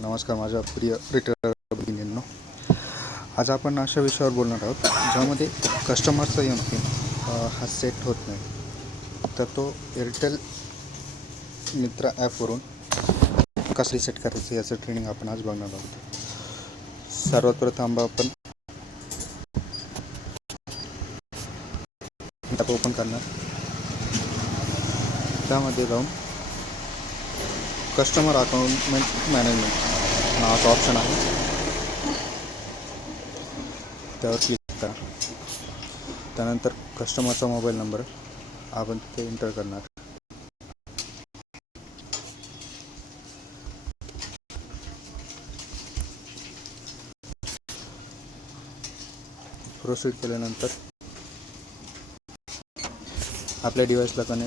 नमस्कार माझ्या प्रिय रिटेलर भगिनींनो. आज आपण अशा विषयावर बोलणार आहोत ज्यामध्ये कस्टमरचा MPin हा सेट होत नाही, तर तो एअरटेल मित्रा ॲपवरून कसं सेट करायचं याचं ट्रेनिंग आपण आज बघणार आहोत. सर्वात प्रथम आपण ॲप ओपन करणार, त्यामध्ये जाऊन कस्टमर अकाउंट मॅनेजमेंट नावाचा ऑप्शन आहे, त्यावर क्लिक करा. त्यानंतर कस्टमरचा मोबाईल नंबर आपण ते एंटर करणार. प्रोसीड केल्यानंतर आपल्या डिव्हाइसला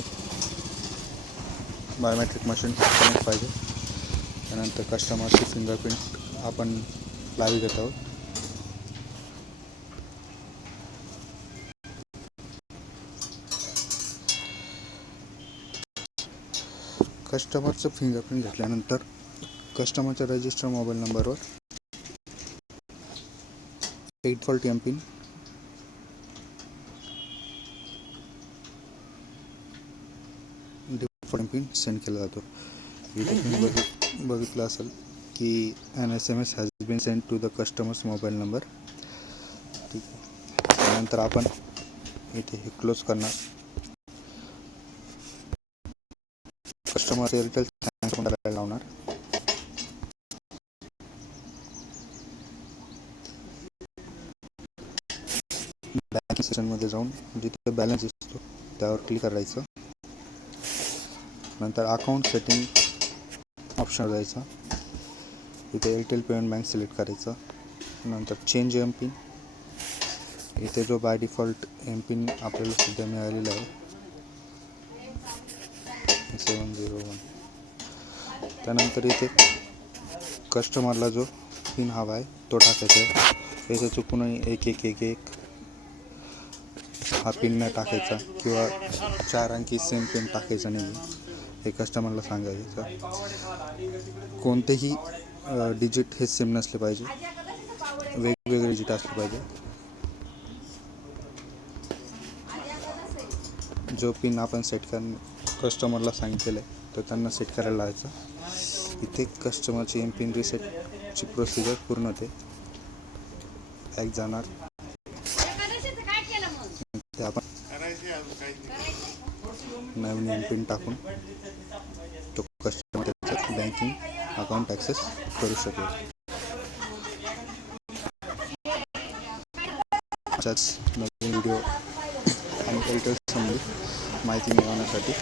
बायोमेट्रिक मशीन कनेक्ट पाहिजे. त्यानंतर कस्टमरची फिंगरप्रिंट आपण लावी देत आहोत. कस्टमरचं फिंगरप्रिंट घेतल्यानंतर कस्टमरच्या रजिस्टर मोबाईल नंबरवर डिफॉल्ट MPin सेंड केला जातो. इथे तुम्ही बघितलं असेल की an SMS has been send to the कस्टमर्स मोबाईल नंबर. ठीक आहे, त्यानंतर आपण इथे हे क्लोज करणार. कस्टमर एअरटेल लावणार. बँकिंग सेक्शनमध्ये जाऊन जिथे बॅलन्स दिसतो त्यावर क्लिक करायचं. नंतर अकाउंट सेटिंग ऑप्शन जायचा, इथे एअरटेल पेमेंट बँक सिलेक्ट करायचं. नंतर चेंज MPin, इथे जो बाय डिफॉल्ट MPin आपल्याला सध्या मिळालेला आहे 701. त्यानंतर इथे कस्टमरला जो पिन हवा आहे तो टाकायचा. याचा चुकूनही 1 हा पिन नाही टाकायचा किंवा 4 अंकी सेम पिन टाकायचा नाही, हे कस्टमरला सांगायचं. कोणतेही डिजिट हे सेम नसले पाहिजे, वेगवेगळे डिजिट असले पाहिजे. जो पिन आपण कस्टमरला सांगितलेलं आहे तर त्यांना सेट करायला लावायचं. इथे कस्टमरची MPin रिसेटची प्रोसिजर पूर्ण होते. बॅक जाणार, ते आपण नवीन MPin टाकून तो कस्टमर बँकिंग अकाउंट ॲक्सेस करू शकेल. अशाच नवीन व्हिडिओ आणि डिटेल्स संबंधित माहिती मिळवण्यासाठी